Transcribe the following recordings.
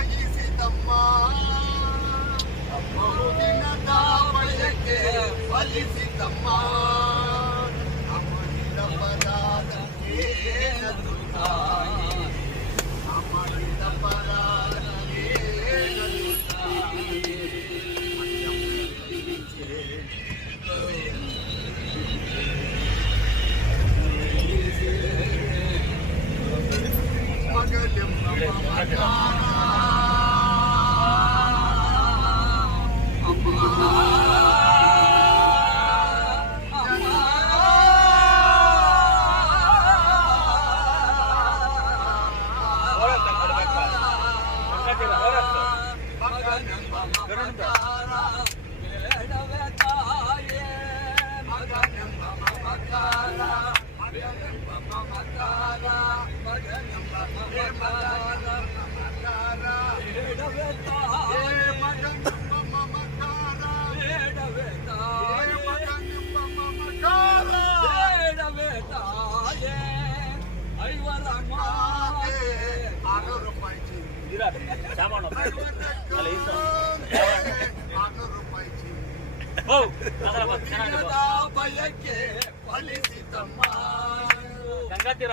ಒದಗಿಸಿದಮ್ಮ ಬಹುದಿನದ ಬಯಕೆ ಫಲಿಸಿದಮ್ಮ ಅಮಲಿನ ಪರಾಧಕ್ಕೆ ನದು ತಾಯಿ ಅಮಲಿನ ಪರಾಧಕ್ಕೆ ನದು ತಾಯಿ ಮಗಲೆಂಬ ಮಮಕಾರ ಬಯಕೆ ಫಲಿಸಿತಮ್ಮ ಗಂಗಾತೀರ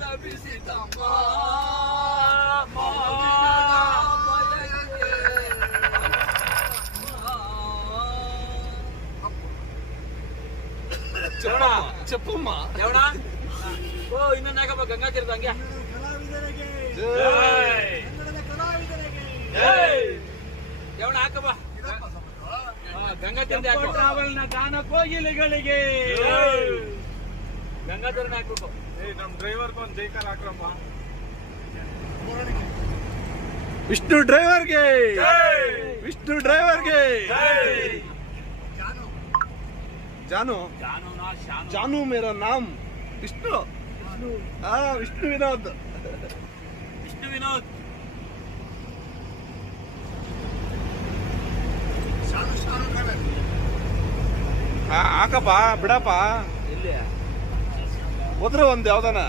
ಲಭಿಸಿತಮ್ಮ చెప్పమ్మ ಓ ಇನ್ನೊಂದು ಹಾಕಪ್ಪ ಗಂಗಾತೀರದ ಹಂಗೆ ಯವಣ ಹಾಕಪ್ಪ ಗಂಗಾತೀರದ ಟ್ರಾವೆಲ್ನ ಗಾನ ಕೋಗಿಲೆಗಳಿಗೆ ಗಂಗಾಧರನ ಹಾಕ್ಬೇಕು ನಮ್ ಡ್ರೈವರ್ಗೆ ಒಂದು ಜೈಕಾರ ಹಾಕ್ರಪ್ಪ ವಿಷ್ಣು ಡ್ರೈವರ್ಗೆ ವಿಷ್ಣು ಡ್ರೈವರ್ಗೆ जानू जानू मेरा नाम विष्णु हाँ विष्णु विनोद ಹಾಕಪ್ಪ ಬಿಡಪ್ಪ ಹೋದ್ರೆ ಒಂದ್ ಯಾವ್ದಾನ